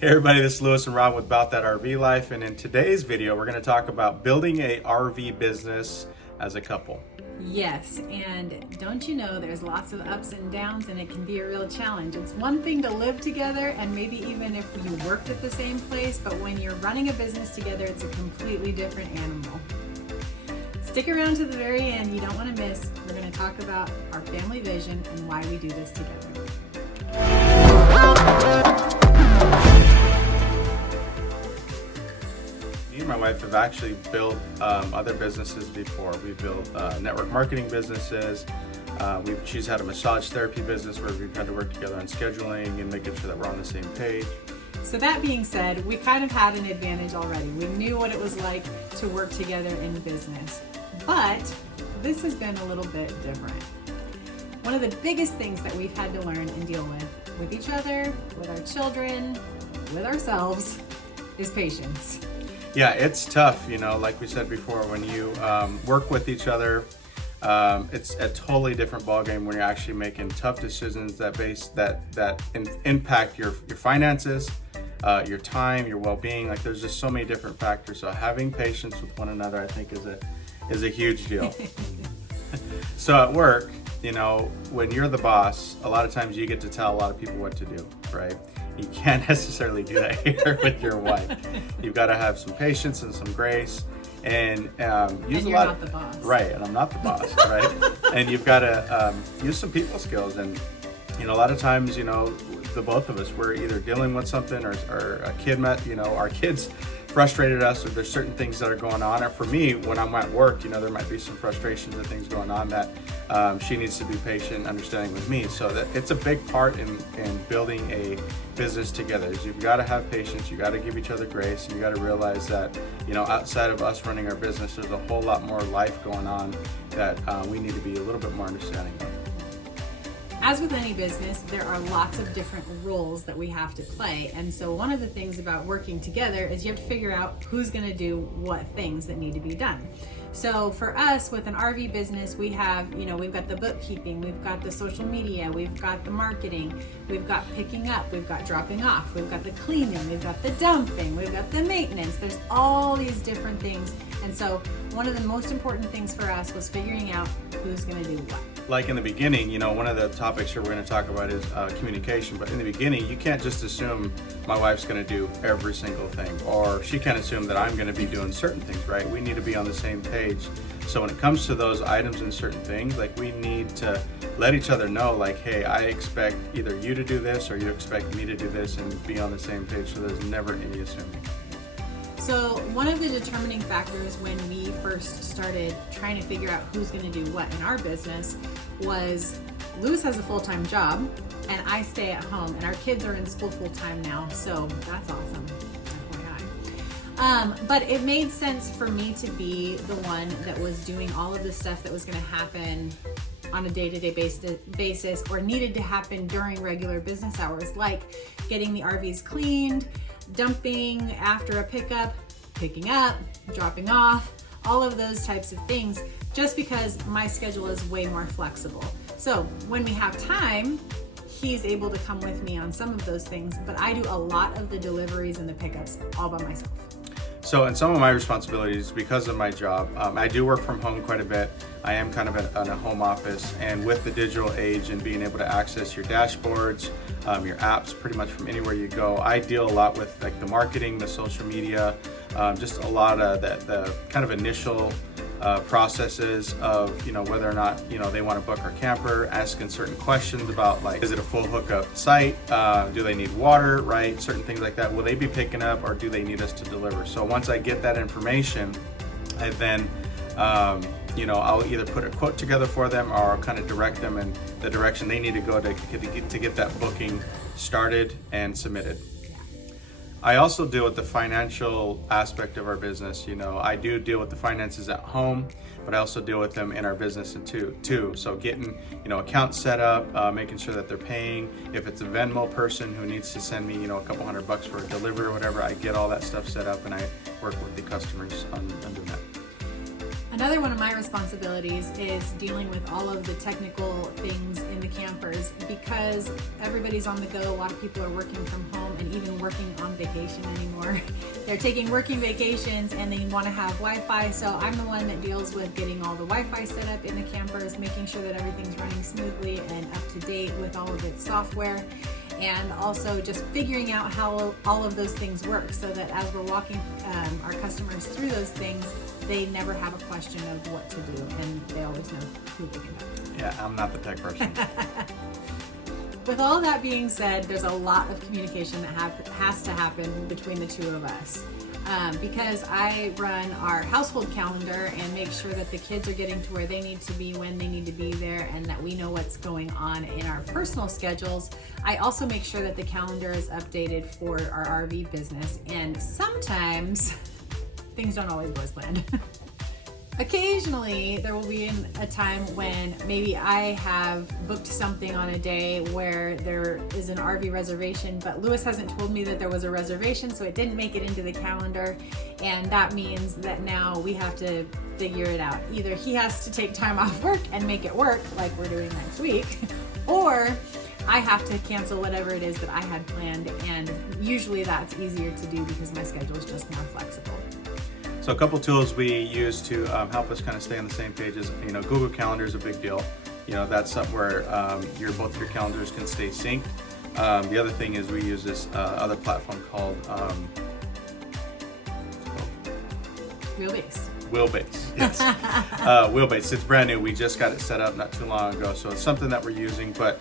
Hey everybody, this is Lewis and Rob with About That RV Life, and in today's video we're going to talk about building a RV business as a couple. Yes, and don't you know there's lots of ups and downs and it can be a real challenge. It's one thing to live together and maybe even if you worked at the same place, but when you're running a business together, it's a completely different animal. Stick around to the very end, you don't want to miss. We're going to talk about our family vision and why we do this together. Me and my wife have actually built other businesses before. We've built network marketing businesses. She's had a massage therapy business where we've had to work together on scheduling and making sure that we're on the same page. So that being said, we kind of had an advantage already. We knew what it was like to work together in business, but this has been a little bit different. One of the biggest things that we've had to learn and deal with each other, with our children, with ourselves, is patience. Yeah, it's tough, you know, like we said before, when you work with each other, it's a totally different ballgame when you're actually making tough decisions that impact your finances, your time, your well-being. Like there's just so many different factors. So having patience with one another, I think, is a huge deal. So at work, you know, when you're the boss, a lot of times you get to tell a lot of people what to do, right? You can't necessarily do that here with your wife. You've got to have some patience and some grace, and use and a you're lot. not the boss. Right, and I'm not the boss, right? And you've got to use some people skills, and you know, a lot of times, you know, the both of us, we're either dealing with something, or a kid met, you know, our kids frustrated us, or there's certain things that are going on. Or for me, when I'm at work, you know, there might be some frustrations and things going on that she needs to be patient and understanding with me. So that it's a big part in building a business together. Is you've got to have patience, you got to give each other grace, and you got to realize that, you know, outside of us running our business, there's a whole lot more life going on that we need to be a little bit more understanding of. As with any business, there are lots of different roles that we have to play. And so one of the things about working together is you have to figure out who's going to do what things that need to be done. So for us with an RV business, we have, you know, we've got the bookkeeping, we've got the social media, we've got the marketing, we've got picking up, we've got dropping off, we've got the cleaning, we've got the dumping, we've got the maintenance. There's all these different things. And so one of the most important things for us was figuring out who's going to do what. Like in the beginning, you know, one of the topics here we're going to talk about is communication. But in the beginning, you can't just assume my wife's going to do every single thing, or she can't assume that I'm going to be doing certain things, right? We need to be on the same page. So when it comes to those items and certain things, like we need to let each other know, like, hey, I expect either you to do this or you expect me to do this, and be on the same page, so there's never any assuming. So one of the determining factors when we first started trying to figure out who's going to do what in our business was Lewis has a full-time job and I stay at home, and our kids are in school full-time now, so that's awesome. FYI. But it made sense for me to be the one that was doing all of the stuff that was going to happen on a day-to-day basis or needed to happen during regular business hours, like getting the RVs cleaned, dumping after a pickup, picking up, dropping off, all of those types of things, just because my schedule is way more flexible. So when we have time, he's able to come with me on some of those things, but I do a lot of the deliveries and the pickups all by myself. So in some of my responsibilities, because of my job, I do work from home quite a bit. I am kind of in a home office, and with the digital age and being able to access your dashboards, your apps pretty much from anywhere you go, I deal a lot with like the marketing, the social media, just a lot of the kind of initial processes of, you know, whether or not, you know, they want to book our camper, asking certain questions about, like, is it a full hookup site? Do they need water, right? Certain things like that. Will they be picking up, or do they need us to deliver? So once I get that information, I then, you know, I'll either put a quote together for them, or I'll kind of direct them in the direction they need to go to get that booking started and submitted. I also deal with the financial aspect of our business. You know, I do deal with the finances at home, but I also deal with them in our business too. So getting, you know, accounts set up, making sure that they're paying. If it's a Venmo person who needs to send me, you know, a couple $100 for a delivery or whatever, I get all that stuff set up, and I work with the customers on doing that. Another one of my responsibilities is dealing with all of the technical things in the campers, because everybody's on the go. A lot of people are working from home and even working on vacation anymore. They're taking working vacations and they want to have Wi-Fi. So I'm the one that deals with getting all the Wi-Fi set up in the campers, making sure that everything's running smoothly and up to date with all of its software. And also just figuring out how all of those things work, so that as we're walking our customers through those things, they never have a question of what to do, and they always know who they can go. Yeah, I'm not the tech person. With all that being said, there's a lot of communication that has to happen between the two of us. Because I run our household calendar and make sure that the kids are getting to where they need to be when they need to be there, and that we know what's going on in our personal schedules. I also make sure that the calendar is updated for our RV business, and sometimes things don't always go as planned. Occasionally, there will be a time when maybe I have booked something on a day where there is an RV reservation, but Lewis hasn't told me that there was a reservation, so it didn't make it into the calendar. And that means that now we have to figure it out. Either he has to take time off work and make it work, like we're doing next week, or I have to cancel whatever it is that I had planned. And usually that's easier to do because my schedule is just more flexible. So a couple tools we use to help us kind of stay on the same page is, Google Calendar is a big deal. That's something where both your calendars can stay synced. The other thing is we use this other platform called Wheelbase. Yes. Wheelbase. It's brand new. We just got it set up not too long ago, so it's something that we're using. But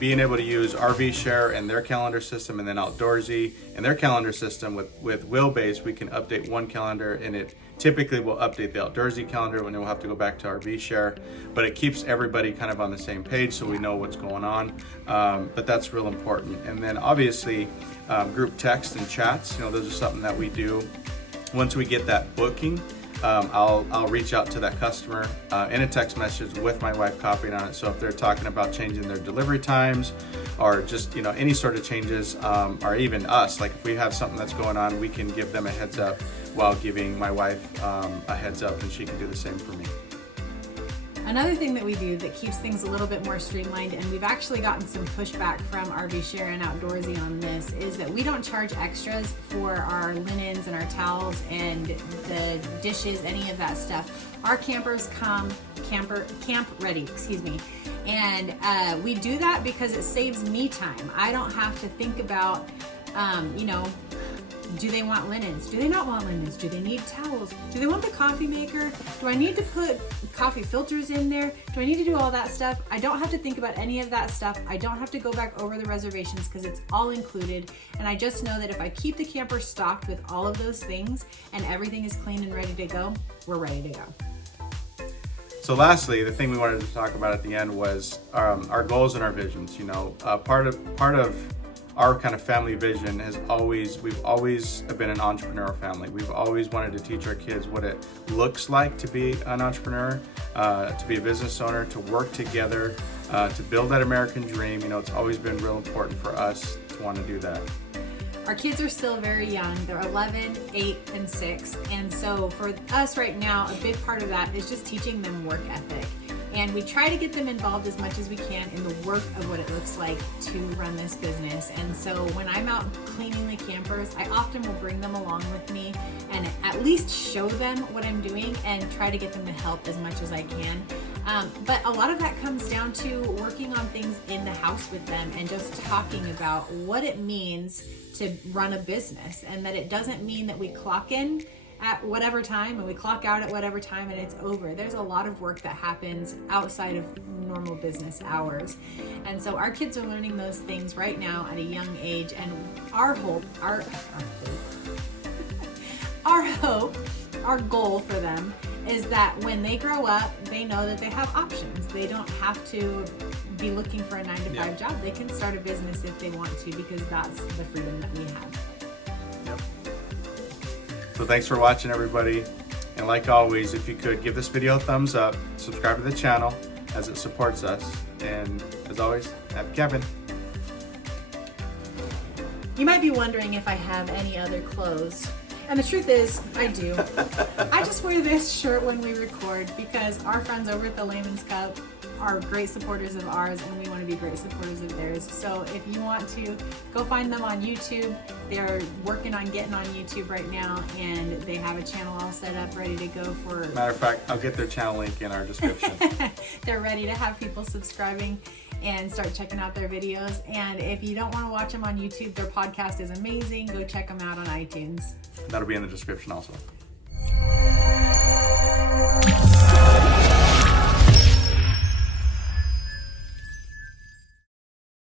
being able to use RV Share and their calendar system, and then Outdoorsy and their calendar system with Wheelbase, we can update one calendar, and it typically will update the Outdoorsy calendar, when we'll have to go back to RV Share. But it keeps everybody kind of on the same page, so we know what's going on. But that's real important. And then obviously group text and chats. Those are something that we do. Once we get that booking, I'll reach out to that customer in a text message with my wife copying on it. So if they're talking about changing their delivery times, or just any sort of changes, or even us, like if we have something that's going on, we can give them a heads up while giving my wife a heads up, and she can do the same for me. Another thing that we do that keeps things a little bit more streamlined, and we've actually gotten some pushback from RV Share and Outdoorsy on this, is that we don't charge extras for our linens and our towels and the dishes, any of that stuff. Our campers come camp ready, and we do that because it saves me time. I don't have to think about, do they want linens? Do they not want linens? Do they need towels? Do they want the coffee maker? Do I need to put coffee filters in there? Do I need to do all that stuff? I don't have to think about any of that stuff. I don't have to go back over the reservations because it's all included. And I just know that if I keep the camper stocked with all of those things and everything is clean and ready to go, we're ready to go. So lastly, the thing we wanted to talk about at the end was our goals and our visions. Part of our kind of family vision we've always been an entrepreneurial family. We've always wanted to teach our kids what it looks like to be an entrepreneur, to be a business owner, to work together, to build that American dream. It's always been real important for us to want to do that. Our kids are still very young. They're 11, 8, and 6. And so for us right now, a big part of that is just teaching them work ethic. And we try to get them involved as much as we can in the work of what it looks like to run this business. And so when I'm out cleaning the campers, I often will bring them along with me and at least show them what I'm doing and try to get them to help as much as I can. But a lot of that comes down to working on things in the house with them and just talking about what it means to run a business, and that it doesn't mean that we clock in at whatever time and we clock out at whatever time and it's over. There's a lot of work that happens outside of normal business hours. And so our kids are learning those things right now at a young age, and our goal for them is that when they grow up, they know that they have options. They don't have to be looking for a 9-to-5 job. They can start a business if they want to, because that's the freedom that we have. Yep. So thanks for watching, everybody. And like always, if you could give this video a thumbs up, subscribe to the channel as it supports us. And as always, happy camping. You might be wondering if I have any other clothes. And the truth is, I do. I just wear this shirt when we record because our friends over at the Layman's Cup are great supporters of ours, and we want to be great supporters of theirs. So if you want to, go find them on YouTube. They're working on getting on YouTube right now, and they have a channel all set up, ready to go for... Matter of fact, I'll get their channel link in our description. They're ready to have people subscribing and start checking out their videos. And if you don't want to watch them on YouTube, their podcast is amazing. Go check them out on iTunes. That'll be in the description also.